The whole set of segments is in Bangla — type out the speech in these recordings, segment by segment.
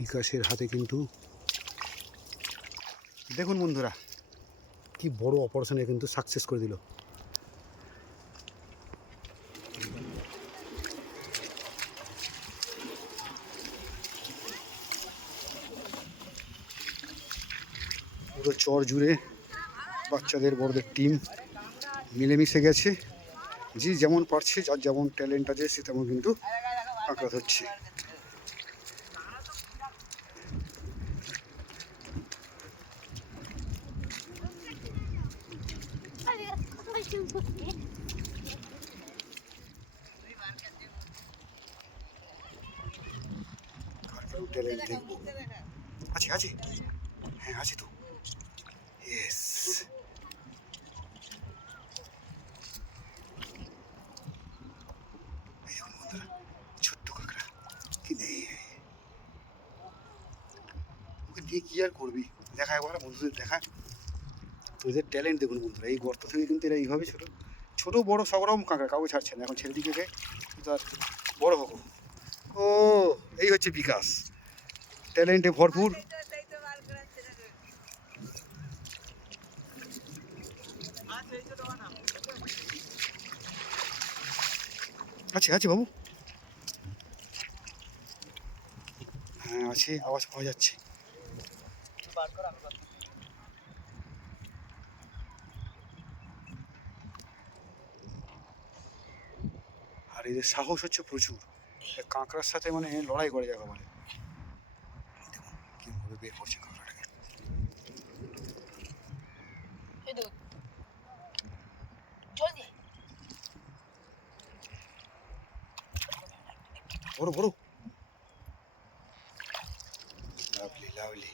বিকাশের হাতে কিন্তু দেখুন বন্ধুরা কি বড় অপারেশনে কিন্তু সাকসেস করে দিল। পুরো চর জুড়ে বাচ্চাদের বড়দের টিম মিলেমিশে গেছে, যে যেমন পারছে, যার যেমন ট্যালেন্ট আছে সে তেমন কিন্তু কাঁকড়া ধরছে। ট্যালেন্ট দেখবো। আছে আছে, হ্যাঁ আছে তো। ইয়েস, ছোট্ট কাঁকড়া কি নেই, ওকে দিয়ে কি আর করবি, দেখা একবার বন্ধুদের দেখা। তো এদের ট্যালেন্ট দেখুন বন্ধুরা, এই গর্ত থেকে কিন্তু এরা এইভাবে ছোটো ছোটো বড়ো সব রকম কাঁকড়া কাউকে ছাড়ছে না। এখন ছেড়ে দিকে তার বড় হবো। ও এই হচ্ছে বিকাশ, ট্যালেন্টে ভরপুর। আছে আছে বাবু, হ্যাঁ আছে, আওয়াজ পাওয়া যাচ্ছে। আর এদের সাহস হচ্ছে প্রচুর, কাঁকড়ার সাথে মানে লড়াই করে যাবে বলে। দেখুন কিভাবে বের করছে কাঁকড়াটাকে। বড় বড়, লাভলি লাভলি।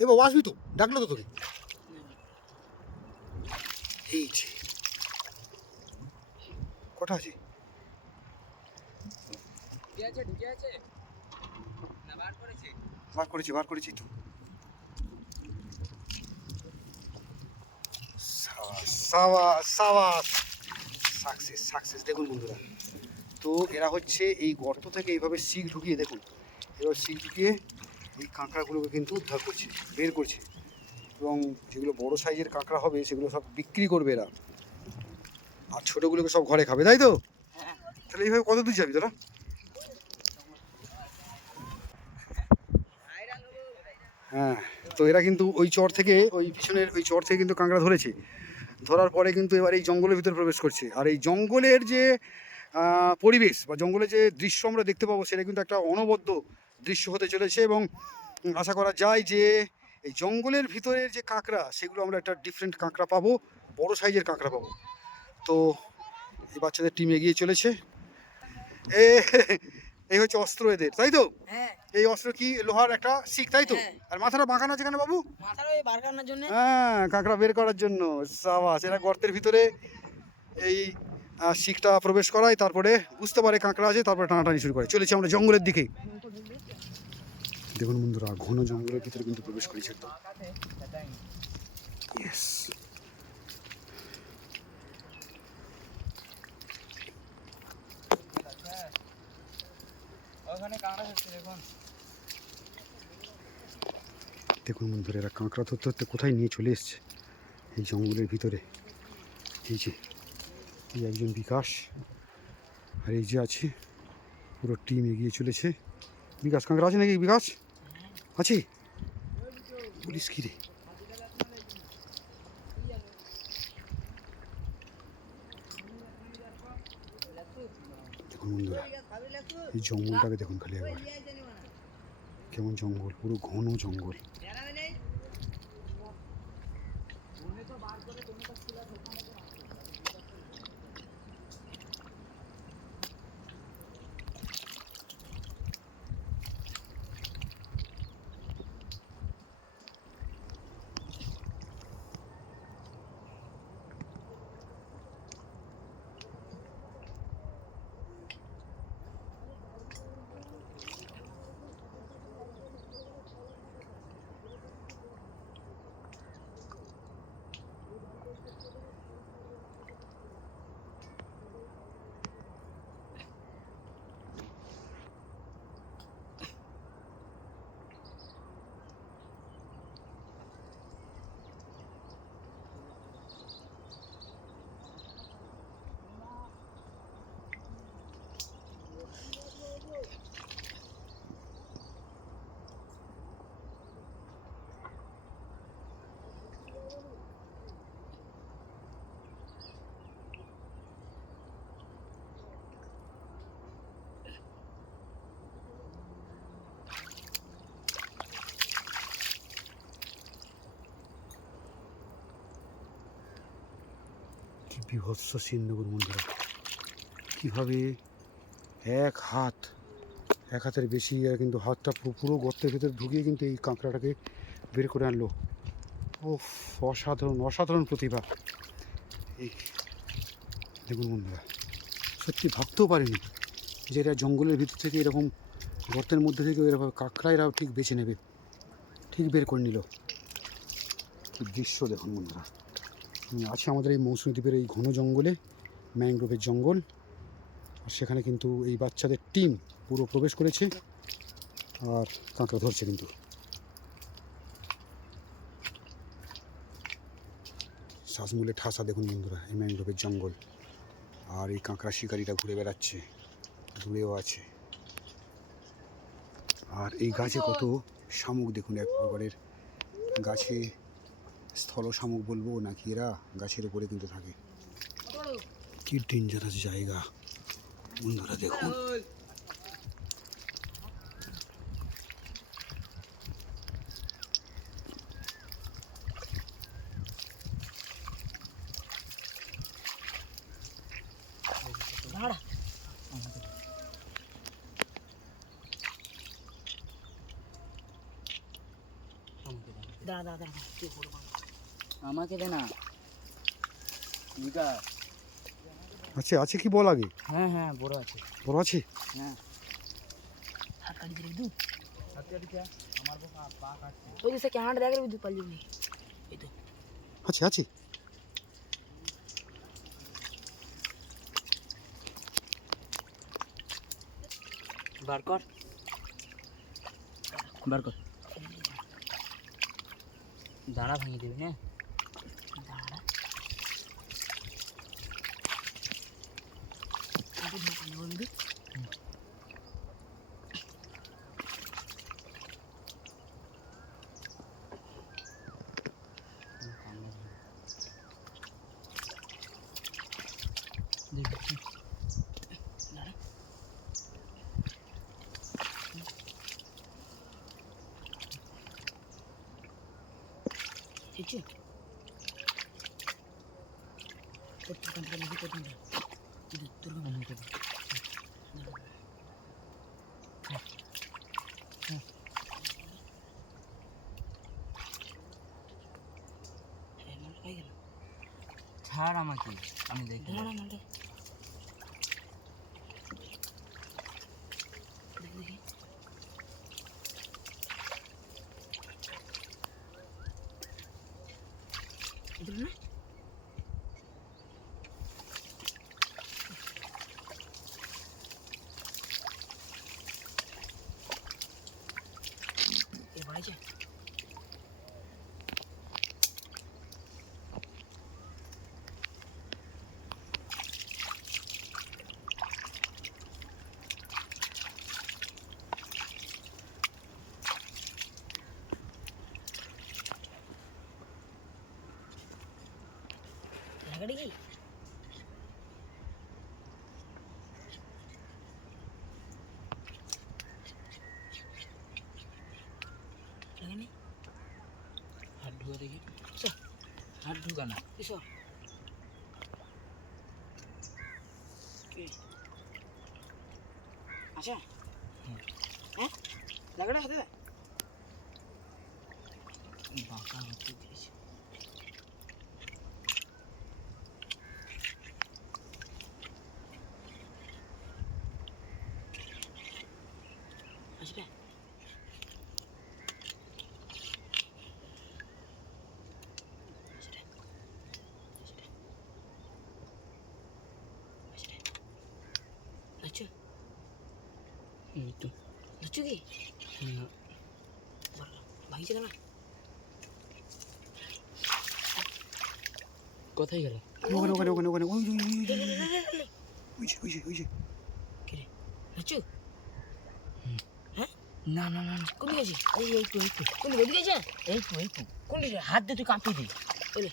এ বাবু আসবি তো, ডাকলো তো তোকে। এই যে কটা আছে, বার করেছি তো। সাবাস সাবাস, সাকসেস সাকসেস। দেখুন বন্ধুরা, তো এরা হচ্ছে এই গর্ত থেকে এইভাবে শিক ঢুকিয়ে, দেখুন এবার শিক ঢুকিয়ে এই কাঁকড়াগুলোকে কিন্তু উদ্ধার করছে, বের করছে। এবং যেগুলো বড় সাইজের কাঁকড়া হবে সেগুলো সব বিক্রি করবে এরা, আর ছোটোগুলোকে সব ঘরে খাবে, তাই তো? তাহলে এইভাবে কত দূর যাবি তোরা? হ্যাঁ, তো এরা কিন্তু ওই চর থেকে, ওই পিছনের ওই চর থেকে কিন্তু কাঁকড়া ধরেছে। ধরার পরে কিন্তু এবার এই জঙ্গলের ভিতরে প্রবেশ করছে। আর এই জঙ্গলের যে পরিবেশ বা জঙ্গলের যে দৃশ্য আমরা দেখতে পাবো সেটা কিন্তু একটা অনবদ্য দৃশ্য হতে চলেছে। এবং আশা করা যায় যে এই জঙ্গলের ভিতরের যে কাঁকড়া সেগুলো আমরা একটা ডিফারেন্ট কাঁকড়া পাবো, বড় সাইজের কাঁকড়া পাবো। তো এই বাচ্চাদের টিম এগিয়ে চলেছে। এ এই হচ্ছে অস্ত্র এদের, তাই তো? এই অস্ত্র কি লোহার একটা শিক, তাই তো? আর মাথাটা বাঁকানো আছে কেন বাবু? হ্যাঁ, কাঁকড়া বের করার জন্য। সাবাস, এরা গর্তের ভিতরে এই শিকটা প্রবেশ করায়, তারপরে বুঝতে পারে কাঁকড়া আছে, তারপরে টানাটানি শুরু করে। চলেছি আমরা জঙ্গলের দিকে। দেখুন বন্ধুরা, ঘন জঙ্গলের ভিতরে কিন্তু প্রবেশ করেছে তো। ইয়েস, দেখুন বন্ধুরা, এরা কাঁকড়া ধরতে ধরতে কোথায় নিয়ে চলে এসছে, এই জঙ্গলের ভিতরে। এই যে এই একজন বিকাশ, আর এই যে আছে পুরো টিম এগিয়ে চলেছে। বিকাশ, কাঁকড়া আছে নাকি বিকাশ? আছে, বলিস কি রে? দেখুন বন্ধুরা, এই জঙ্গলটাকে দেখুন খালি একবার, কেমন জঙ্গল, পুরো ঘন জঙ্গল। বিভৎস সিন দেখুন বন্ধুরা, কীভাবে এক হাতের বেশি কিন্তু হাতটা পুরো গর্তের ভেতরে ঢুকিয়ে কিন্তু এই কাঁকড়াটাকে বের করে আনলো। ও অসাধারণ প্রতিভা। এই দেখুন বন্ধুরা, সত্যি ভাবতেও পারিনি যে এরা জঙ্গলের ভিতর থেকে এরকম গর্তের মধ্যে থেকে এরকম কাঁকড়া এরাও ঠিক বেছে নেবে, ঠিক বের করে নিল। কি দৃশ্য দেখুন বন্ধুরা। আছে আমাদের এই মৌসুমী দ্বীপের এই ঘন জঙ্গলে, ম্যানগ্রোভের জঙ্গল, আর সেখানে কিন্তু এই বাচ্চাদের টিম পুরো প্রবেশ করেছে আর কাঁকড়া ধরছে কিন্তু। শ্বাসমূলে ঠাসা দেখুন বন্ধুরা এই ম্যানগ্রোভের জঙ্গল, আর এই কাঁকড়া শিকারিটা ঘুরে বেড়াচ্ছে, দূরেও আছে। আর এই গাছে কত শামুক দেখুন, এক প্রকারের গাছে স্থল শামুক বলবো নাকি, এরা গাছের উপরে কিন্তু থাকে। কি ডেঞ্জারাস জায়গা বন্ধুরা দেখুন। আমাকে দে না। আছে আছে কি বল আগে? হ্যাঁ হ্যাঁ, বড় আছে। বড় আছে? হ্যাঁ। ওই যে ক্যামেরা দেখে বিদ্যুৎ পাল্লি নি। এই তো আছে আছে। বার কর, বার কর। দাঁড়া ভাঙিয়ে দিবি না। দাঁড়া বলবি। ছাড় আমাকে, আমি দেখি। হাত ঢুকা দেখি, হাত ঢুকা না। আচ্ছা হ্যাঁ, লাগাটা হাতে বাঁকা হতে দিয়েছে। আচ্ছা আচ্ছা, এই তো ধরছো কি? ভাইছে না কোথায় গেল? ওখানে ওখানে ওখানে ওখানে ওই ওই যে ধরছো? হ্যাঁ, না না না, কোন দিকে? এই তো কোন দিকে গেছে? এই তো কোন দিকে? হাত দিয়ে তুই কাঁপিয়ে দে। ওলে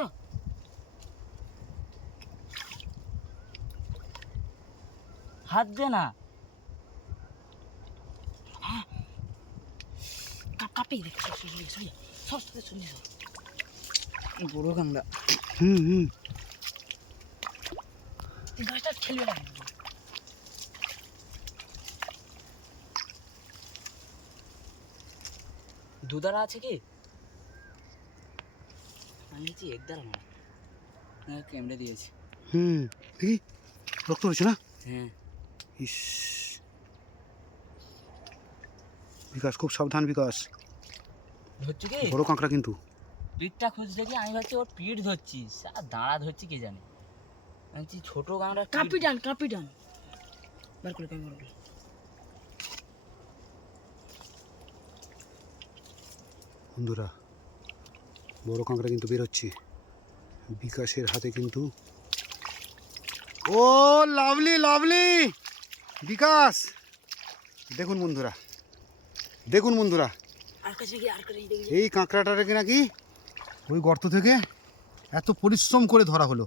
তো হাত দে না। কাঁপিয়ে দেখ, সব সব বড় কাঁকড়া। হুম। তুই গাছটা ঠেলবে না। দুধারা আছে কি? আমি হচ্ছে একদারা মারা ক্যামেরা দিয়েছি। দেখি রক্ত হচ্ছে না? হ্যাঁ। ইস, বিকাশ খুব সাবধান বিকাশ, ধরছি কি? বড় কাঁকড়া কিন্তু। পিঠটা খুঁজতে গিয়ে আমি ভাবছি ওর পিঠ ধরছিস, আর দাঁড়া ধরছি কে জানে। আমি ভাবছি ছোট কাঁকড়া। কাঁপি টান বার করে ক্যামেরা করে। বন্ধুরা, বড় কাঁকড়া কিন্তু বেরোচ্ছে বিকাশের হাতে কিন্তু। ও লাভলি লাভলি বিকাশ, দেখুন বন্ধুরা, দেখুন বন্ধুরা, আর কাছে গিয়ে আর কাছে দেখি। এই কাঁকড়াটাকে নাকি ওই গর্ত থেকে এত পরিশ্রম করে ধরা হলো।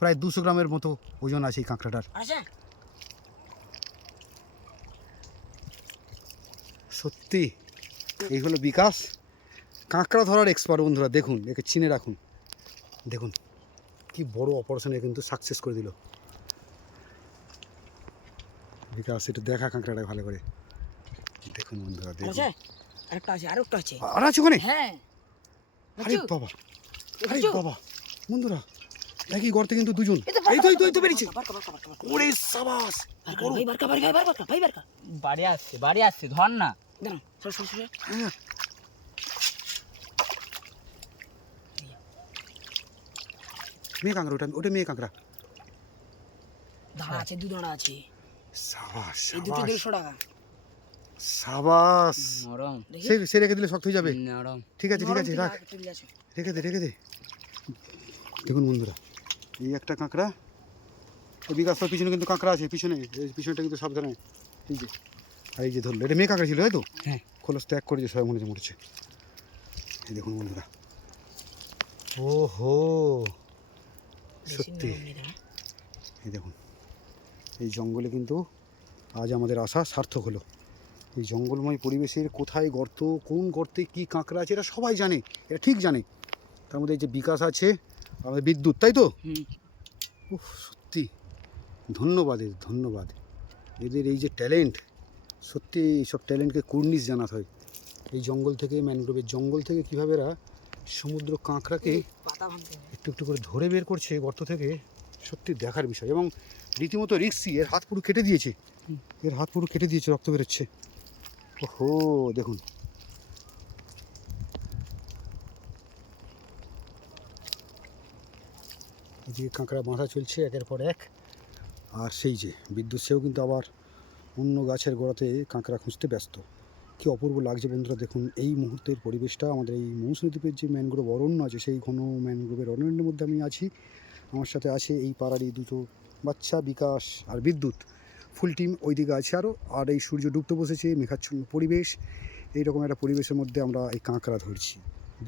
প্রায় 200 গ্রামের মতো ওজন আছে এই কাঁকড়াটার। আচ্ছা, সত্যি এই হলো বিকাশ, কাঁকড়া ধরার এক্সপার্ট। বন্ধুরা দেখুন, একে চিনে রাখুন। দেখুন কি বড় অপারেশনে কিন্তু সাকসেস করে দিল বিকাশ। এটা দেখা কাঁকড়াটা ভালো করে দেখুন বন্ধুরা, দেখুন। আচ্ছা, আরেকটা আছে, আরেকটা আছে। আর আছে ওখানে? হ্যাঁ। আরে বাবা, আরে বাবা বন্ধুরা, একই গর্তে কিন্তু দুজন। এই তো বেরিয়েছে। ওরে সাবাস, ভাই বাড়ি আসছে ধর না। দাঁড়া, সর। হ্যাঁ। মেয়ে কাঁকড়া, ওটা মেয়ে কাঁকড়া। দাঁড়া আছে, দাঁড়া আছে। সাবাস এই দুটো সাবাস 150 টাকা। সাবাস। নরম সে রেখে দিলে শক্ত হয়ে যাবে। নরম। ঠিক আছে রাখ, রেখে দে। দেখুন বন্ধুরা, এই একটা কাঁকড়া। এই বিকাশ তোর পিছনে কিন্তু কাঁকড়া আছে, পিছনে এই পিছনটা কিন্তু সাবধানে। এই যে, আর এই যে ধরলো, এটা মেয়ে কাঁকড়া ছিল তাই তো? হ্যাঁ। খোলস ত্যাগ করেছে সবাই, মরেছে। এই দেখুন বন্ধুরা, ওহো সত্যি। এই দেখুন, এই জঙ্গলে কিন্তু আজ আমাদের আশা সার্থক হলো। এই জঙ্গলময় পরিবেশের কোথায় গর্ত, কোন গর্তে কি কাঁকড়া আছে, এটা সবাই জানে, এটা ঠিক জানে। তার মধ্যে এই যে বিকাশ আছে, আমাদের বিদ্যুৎ, তাই তো? উফ, সত্যি ধন্যবাদ এদের এই যে ট্যালেন্ট, সত্যি সব ট্যালেন্টকে কুর্নিশ জানাতে হয়। এই জঙ্গল থেকে, ম্যানগ্রোভের জঙ্গল থেকে কীভাবে এরা সমুদ্র কাঁকড়াকে একটু করে ধরে বের করছে গর্ত থেকে, সত্যি দেখার বিষয়। এবং রীতিমতো রিক্সি, এর হাত পুরো কেটে দিয়েছে, রক্ত বেরোচ্ছে। ওহো দেখুন, এদিকে কাঁকড়া বাঁধা চলছে একের পর এক। আর সেই যে বিদ্যুৎ, সেও কিন্তু আবার অন্য গাছের গোড়াতে কাঁকড়া খুঁজতে ব্যস্ত। কি অপূর্ব লাগছে বন্ধুরা, দেখুন এই মুহূর্তের পরিবেশটা। আমাদের এই মৌসুমী দ্বীপের যে ম্যানগ্রোভ অরণ্য আছে, সেই ঘন ম্যানগ্রোভের অরণ্যের মধ্যে আমি আছি। আমার সাথে আছে এই পাড়ারই দুটো বাচ্চা, বিকাশ আর বিদ্যুৎ। ফুল টিম ওইদিকে আছে আরও। আর এই সূর্য ডুবতে বসেছে, মেঘাচ্ছন্ন পরিবেশ। এইরকম একটা পরিবেশের মধ্যে আমরা এই কাঁকড়া ধরছি।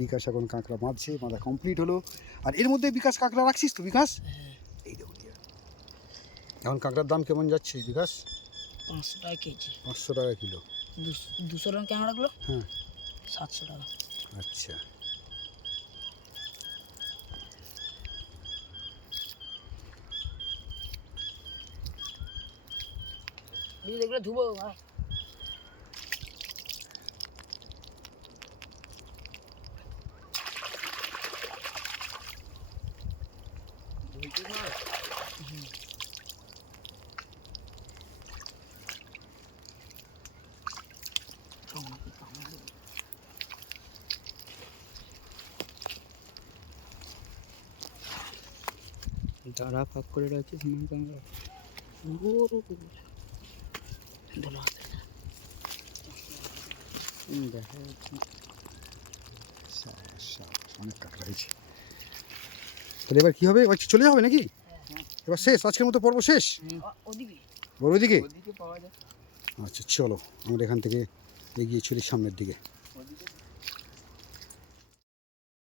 বিকাশ এখন কাঁকড়া বাঁধা কমপ্লিট হলো। আর এর মধ্যে বিকাশ কাঁকড়া রাখছিস তো বিকাশ? এই দেখুন, এখন কাঁকড়ার দাম কেমন যাচ্ছে বিকাশ? 500 টাকা কেজি। 500 টাকা কিলো। 200 গ্রাম কাঁকড়াগুলো? হ্যাঁ, 700 টাকা। আচ্ছা। এগুলো ধুবো। যারা ফাঁক করে রাখছে অনেক কাঁকড়া হয়েছে। তাহলে এবার কী হবে? এবার চলে যাবে নাকি? এবার শেষ, আজকের মতো পর্ব শেষ। ওদিকে পাওয়া যায়। আচ্ছা চলো, আমরা এখান থেকে এগিয়ে চলি সামনের দিকে।